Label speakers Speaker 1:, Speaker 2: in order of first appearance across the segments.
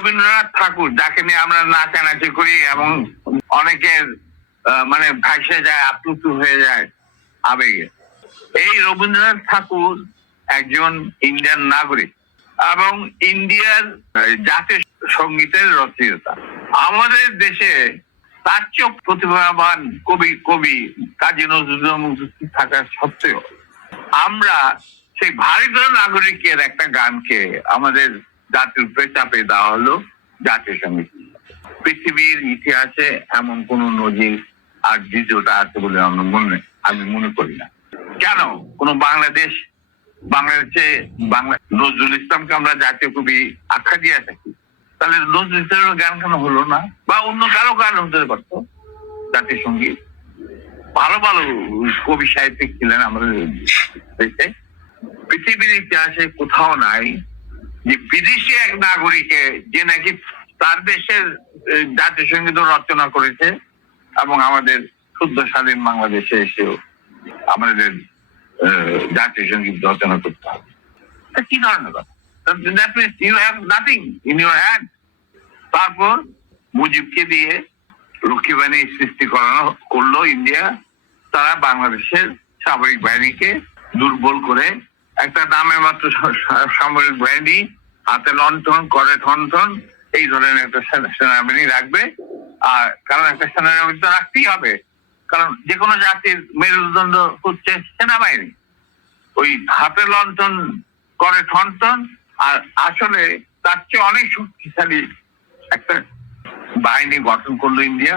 Speaker 1: রবীন্দ্রনাথ ঠাকুর, যাকে নিয়ে আমরা নাচানাচি করি এবং অনেকের মানে ভাসে যায়, আপ্লুত হয়ে যায় আবেগে। এই রবীন্দ্রনাথ ঠাকুর একজন ইন্ডিয়ান নাগরিক এবং ইন্ডিয়ার জাতীয় সঙ্গীতের রচয়িতা। আমাদের দেশে তার চেয়েও প্রতিভাবান কবি কবি কাজী নজরুল ইসলাম থাকা সত্ত্বেও আমরা সেই ভারতীয় নাগরিকের একটা গানকে আমাদের জাতির উপরে চাপে দেওয়া হলো জাতীয় সংগীত পৃথিবীর ইতিহাসে এমন কোন নজির আর দ্বিতীয়টা আছে বলে আমরা মনে, আমি মনে করি না। কেন? কোন বাংলাদেশ, বাংলাদেশে বাংলা, নজরুল ইসলামকে আমরা জাতীয় কবি আখ্যা দিয়ে থাকি, তাহলে নজরুল ইসলামের গান কেন হলো না? বা অন্য কারও গান হতে পারতো জাতীয় সংগীত? ভালো ভালো কবি সাহিত্যিক ছিলেন আমাদের দেশে। পৃথিবীর ইতিহাসে কোথাও নাই যে বিদেশি এক নাগরিকে যে নাকি তার দেশের সংগীত রচনা করেছে এবং আমাদের শুদ্ধ স্বাধীন বাংলাদেশে এসেও আমাদের সংগীত রচনা করতে হবে। কি ধরনের কথা? You have nothing in your hand. তারপর মুজিবকে দিয়ে রক্ষী সৃষ্টি করানো করল ইন্ডিয়া। তারা বাংলাদেশের সামরিক বাহিনীকে দুর্বল করে একটা নামে মাত্র সামরিক বাহিনী হাতে লন্ঠন করে ঠনঠন এই ধরনের একটা সেনাবাহিনী রাখবে। আর কারণ একটা সেনাবাহিনী তো রাখতেই হবে। কারণ যে কোনো জাতির মেরুদণ্ড হচ্ছে সেনাবাহিনী। ওই হাতে লন্ঠন করে ঠনঠন আর আসলে তার চেয়ে অনেক শক্তিশালী একটা বাহিনী গঠন করল ইন্ডিয়া।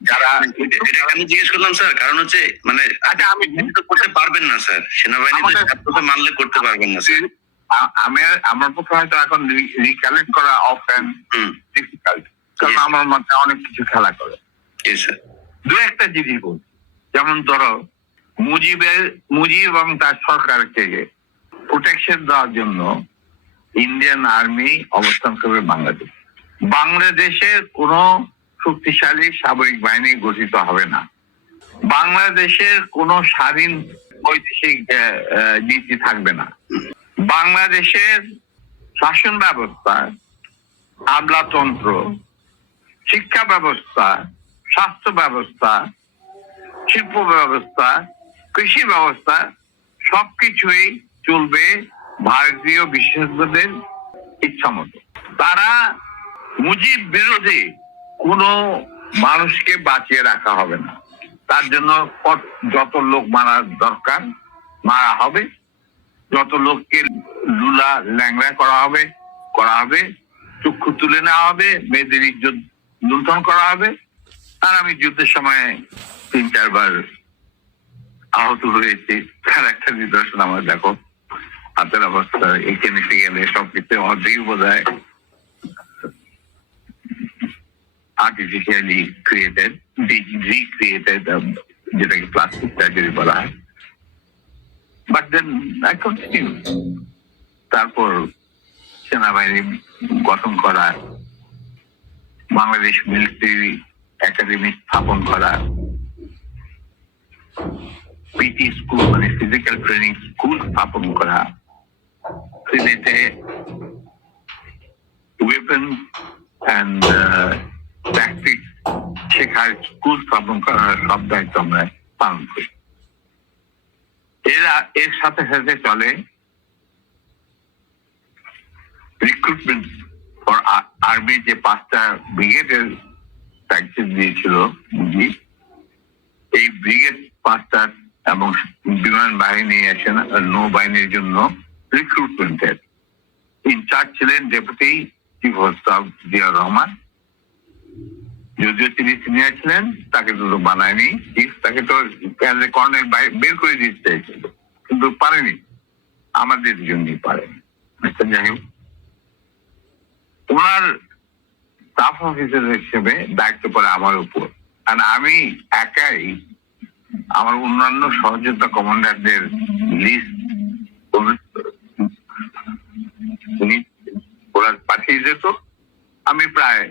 Speaker 1: যারা
Speaker 2: এটা এটা জিজ্ঞেস করলাম স্যার। কারণ হচ্ছে মানে
Speaker 1: আচ্ছা আমি
Speaker 2: করতে পারবেন না স্যার। মানলে করতে পারবেন না স্যার।
Speaker 1: আমি আমার পক্ষে হয়তো এখন রিকালেক্ট করা অফেন ডিফিকাল্ট কারণ আমার অনেক কিছু খেলা করে।
Speaker 2: স্যার
Speaker 1: দু একটা জিনিস বল। যেমন ধরো মুজিবের মুজিব এবং তার সরকারকে প্রোটেকশন দেওয়ার জন্য ইন্ডিয়ান আর্মি অবস্থান করবে বাংলাদেশ। বাংলাদেশের কোনো শক্তিশালী সামরিক বাহিনী গঠিত হবে না। বাংলাদেশের কোনো স্বাধীন বৈদেশিক নীতি থাকবে না। বাংলাদেশের শাসন ব্যবস্থা আমলাতন্ত্র শিক্ষা ব্যবস্থা, স্বাস্থ্য ব্যবস্থা, শিল্প ব্যবস্থা, কৃষি ব্যবস্থা, সবকিছুই চলবে ভারতীয় বিশেষজ্ঞদের ইচ্ছা মতো তারা মুজিব বিরোধী কোনো মানুষকে বাঁচিয়ে রাখা হবে না। তার জন্য যত লোক মারা দরকার, মারা হবে। যত লোককে লুলা ল্যাংড়া করা হবে করা হবে। চক্ষু তুলে নেওয়া হবে, মেয়েদের ইজ্জত লুণ্ঠন করা হবে। আর আমি যুদ্ধের সময় তিন চারবার আহত হয়েছি। তার একটা নিদর্শন আমার দেখো। হাতের অবস্থা, এখানে গেলে সবকিছু অর্ধেক বোধ হয় আর্টিফিশিয়ালি ক্রিয়েটেড রিক্রিয়েটেড যেটাকে প্লাস্টিক সার্জারি বলা হয়। বাট দেন আই কন্টিনিউ তারপর সেনাবাহিনী গঠন করা, বাংলাদেশ মিলিটারি একাডেমি স্থাপন করা পিটি স্কুল মানে ফিজিক্যাল ট্রেনিং স্কুল স্থাপন করা সিলেটে ওয়েপন অ্যান্ড শেখার স্কুল স্থাপন করার সব দায়িত্ব আমরা পালন করি। এরা, এর সাথে সাথে চলে রিক্রুটমেন্ট ফর আর্মি যে পাঁচটা ব্রিগেডের দায়িত্ব দিয়েছিল মুজিব এই ব্রিগেড পাঁচটা এবং বিমান বাহিনী আছে নৌবাহিনীর জন্য রিক্রুটমেন্টের ইনচার্জ ছিলেন deputy chief of staff Zia Rahman. যদিও তিনি সিনিয়র ছিলেন তাকে তো বানায়নি। তাকে তো কর্নেল বের করে দিতে চাইছিল কিন্তু পারেনি। আমাদের জন্যই পারেনি। আচ্ছা, যাই হোক। ওনার স্টাফ অফিসার হিসেবে দায়িত্ব পড়ে আমার উপর। আর আমি একাই আমার অন্যান্য সহযোদ্ধা কমান্ডারদের লিস্ট ওরা পাঠিয়ে যেত আমি প্রায়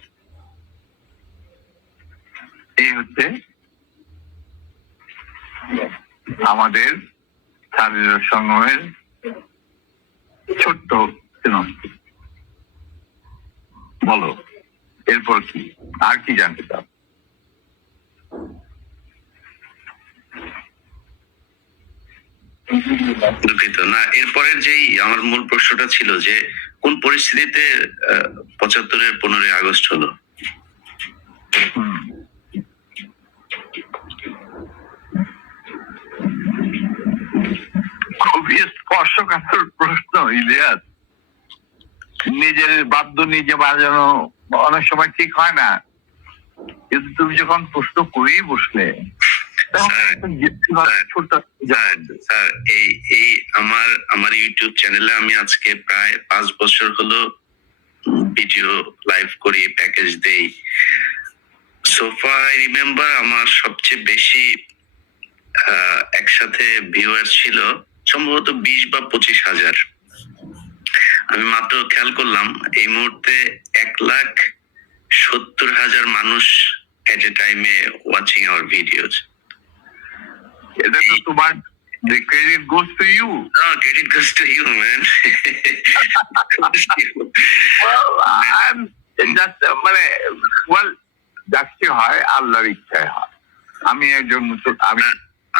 Speaker 1: এই হচ্ছে আমাদের স্বাধীনতা সংগ্রামের ছোট্ট। বলো এরপর কি আর কি জানতে চাও
Speaker 2: দুঃখিত না এরপরের যেই আমার মূল প্রশ্নটা ছিল যে কোন পরিস্থিতিতে পঁচাত্তরের পনেরোই আগস্ট হলো
Speaker 1: হুম। স্পর্শকাতর প্রশ্ন ইলিয়াস। নিজের বাদ্য নিজে বাজানো অনেক সময় ঠিক হয় না। কিন্তু তুমি যখন প্রশ্ন করেই বসলে
Speaker 2: স্যার এই এই আমার আমার ইউটিউব চ্যানেলে আমি আজকে প্রায় পাঁচ বছর হলো ভিডিও লাইভ করি প্যাকেজ দেই। সোফা আই রিমেম্বার আমার সবচেয়ে বেশি একসাথে ভিউয়ার ছিল। সম্ভবত বিশ বা পঁচিশ হাজার আমি মাত্র খেয়াল করলাম এই মুহূর্তে এক লাখ সত্তর হাজার মানুষ এট এ টাইমে ওয়াচিং আওয়ার ভিডিওস
Speaker 1: এটা তো তোমার the credit goes to you.
Speaker 2: No, credit goes to you, man.
Speaker 1: Well, I'm just, মানে well, যাচ্ছে হয় আল্লাহর ইচ্ছায় হয় আমি একজন মুসল- আমি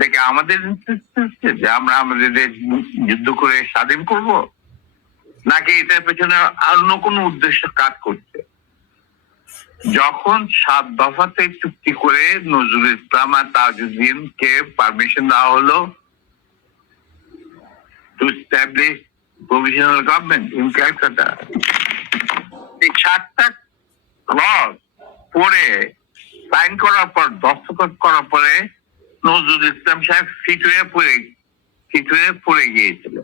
Speaker 1: দেখে আমাদের যে আমরা আমাদের দেশ যুদ্ধ করে স্বাধীন করব? নাকি এটার পেছনে অন্য কোনো উদ্দেশ্য কাজ করছে? যখন সাত দফাতে চুক্তি করে নজরুল ইসলাম আর তাজউদ্দিনকে পারমিশন দেওয়া হলো to establish provisional government in Calcutta এই সাতটা ক্লজ পড়ে সাইন করার পর, দস্তখত করার পরে নজরুল ইসলাম সাহেব ফিট হয়ে পড়ে ফিট হয়ে পড়ে গিয়েছিল,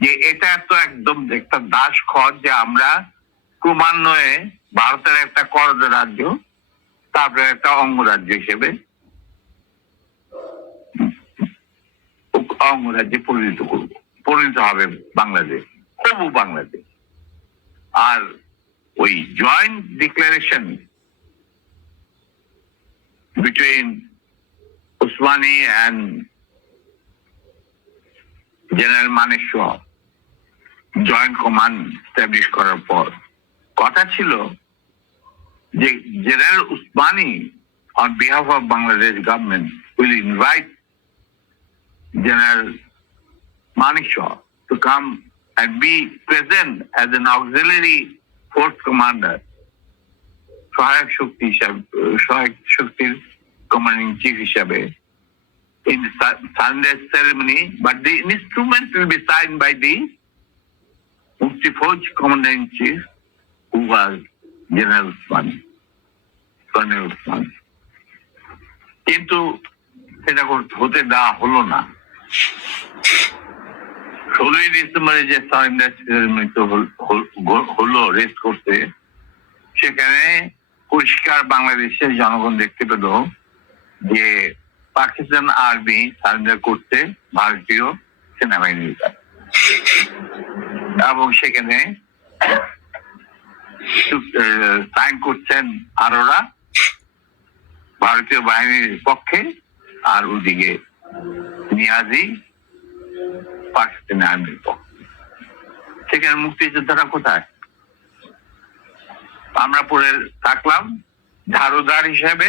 Speaker 1: যে এটা তো একদম একটা দাস খত যে আমরা ক্রমান্বয়ে ভারতের একটা করদ রাজ্য, তারপরে একটা অঙ্গরাজ্য হিসেবে অঙ্গরাজ্যে পরিণত করব, পরিণত হবে বাংলাদেশ হবু বাংলাদেশ। আর ওই joint declaration between Usmani and General Maneshaw joint command establish করার পর, কথা ছিল যে general Osmani on behalf of Bangladesh government will invite general Shaw to come and be present as an auxiliary force commander. সহায়ক শক্তি হিসাবে, সহায়ক শক্তির commanding chief হিসাবে in Sunday ceremony, but the instrument will be signed by the Mufti Fauj commander in chief, who was General Usman, Colonel Usman. কিন্তু সেটা হতে দেওয়া হলো না ষোলোই ডিসেম্বরে যে সারেন্ডার হল- হলো রেস্ট করতে সেখানে পরিষ্কার বাংলাদেশের জনগণ দেখতে পেল যে পাকিস্তান আর্মি সারেন্ডার করতে ভারতীয় সেনাবাহিনীর কাছে এবং সেখানে সাইন করছেন আরোরা ভারতীয় বাহিনীর পক্ষে আর ওদিকে নিয়াজি পাকিস্তানি আর্মির পক্ষে। সেখানে মুক্তিযোদ্ধারা কোথায়? আমরা পরে থাকলাম ঝাড়ুদার হিসেবে।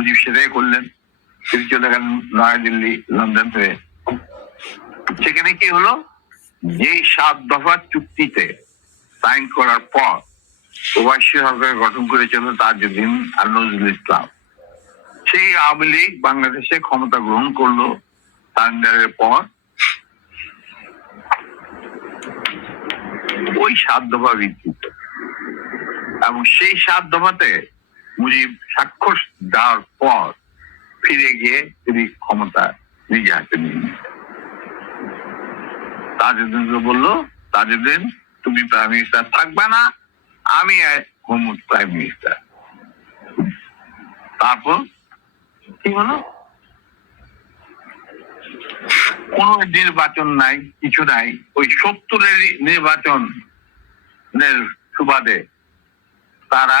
Speaker 1: মুজিব সেটাই করলেন তিনি চলে গেলেন নয়া দিল্লি লন্ডন সেখানে কি হলো যেই সাত দফা চুক্তিতে সাইন করার পর সরকার গঠন করেছিল নজরুল ইসলাম সেই আওয়ামী লীগ বাংলাদেশে ক্ষমতা গ্রহণ করল সারেন্ডারের পর ওই সাত দফা ভিত্তিতে এবং সেই সাত দফাতে মুজিব স্বাক্ষর দেওয়ার পর ফিরে গিয়ে তিনি ক্ষমতা নিজে হাতে নিয়ে। তাজউদ্দিনকে বলল, তাজউদ্দিন, তুমি প্রাইম মিনিস্টার থাকবে না, আমি হোম প্রাইম মিনিস্টার তারপর কি হলো কোন নির্বাচন নাই, কিছু নাই, ওই সত্তরের নির্বাচন সুবাদে তারা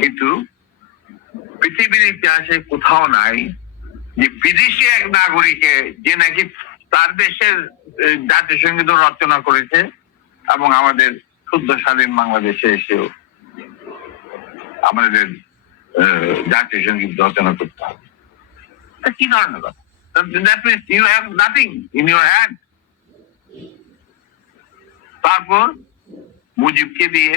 Speaker 1: কিন্তু পৃথিবীর ইতিহাসে কোথাও নাই যে বিদেশি এক নাগরিকে যে নাকি তার দেশের সংগীত রচনা করেছে এবং আমাদের শুদ্ধ স্বাধীন বাংলাদেশে এসেও আমাদের জাতীয় সংগীত রচনা করতে হবে। কি ধরনের তারপর মুজিবকে দিয়ে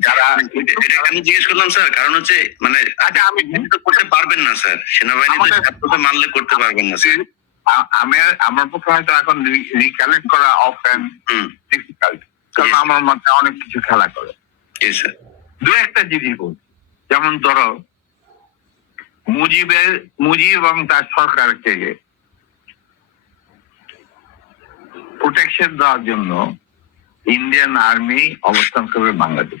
Speaker 1: যারা
Speaker 2: কেন জিজ্ঞেস করলাম স্যার কারণ হচ্ছে মানে
Speaker 1: আচ্ছা আমি
Speaker 2: করতে পারবেন না স্যার। সেনাবাহিনী মানলে করতে পারবেন না স্যার।
Speaker 1: আমি আমার পক্ষে হয়তো এখন রিকালেক্ট করা অফ অ্যান্ড
Speaker 2: হুম।
Speaker 1: ডিফিকাল্ট কারণ আমার মাথায় অনেক কিছু খেলা করে। দু একটা জিনিস বল। যেমন ধরো মুজিবের মুজিব এবং তার সরকারকে প্রোটেকশন দেওয়ার জন্য ইন্ডিয়ান আর্মি অবস্থান করবে বাংলাদেশ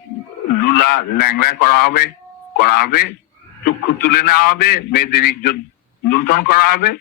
Speaker 1: লুলা ল্যাংড়া করা হবে করা হবে, চক্ষু তুলে নেওয়া হবে, মেয়েদের ইজ্জত লুণ্ঠন করা হবে।